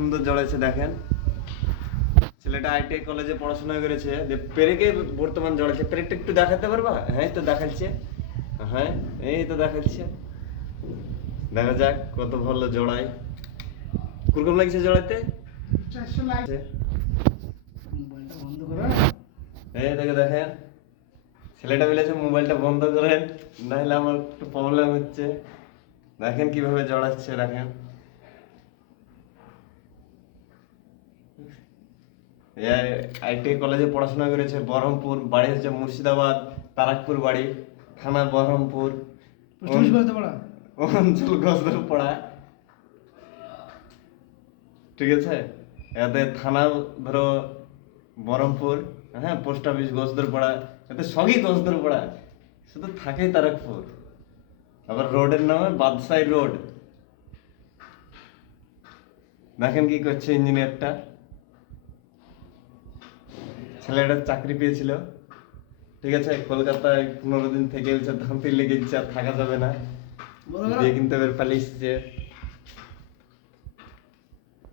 সুন্দর জড়াইছে দেখেন। ছেলেটা আইটিআই কলেজে পড়াশোনা করেছে, যে পেরেকে বর্তমান জড়াইছে। পেরেকটা একটু দেখাতে পারবা? হ্যাঁ তো দেখাচ্ছে, হ্যাঁ এই তো দেখাচ্ছে। দেখা যাক কত ভালো জড়াই। কিরকম লাগছে জড়াইতে? এই দেখে দেখেন, ছেলেটা বলেছে মোবাইলটা বন্ধ করেন, নাহলে আমার একটু প্রবলেম হচ্ছে। দেখেন কিভাবে জড়াচ্ছে, দেখেন। আইটিআই কলেজে পড়াশোনা করেছে, বহরমপুর, বাড়ি হচ্ছে মুর্শিদাবাদ, তারাকপুর বাড়ি, থানা বহরমপুর, অঞ্চল গজদরপাড়া। ঠিক আছে, এতে থানা ধরো বহরমপুর, হ্যাঁ, পোস্ট অফিস গজদরপাড়া, এতে সবই গজদরপাড়া, শুধু থাকেই তারাকপুর। আবার রোডের নামে বাদশাহী রোড। দেখেন কি করছে ইঞ্জিনিয়ারটা। ছেলেটা চাকরি পেয়েছিল, ঠিক আছে, কলকাতায় 15 দিন থেকে ধানতি লেগে যাচ্ছে, আর থাকা যাবে না, দিয়ে কিন্তু এবার পালিয়ে এসেছে।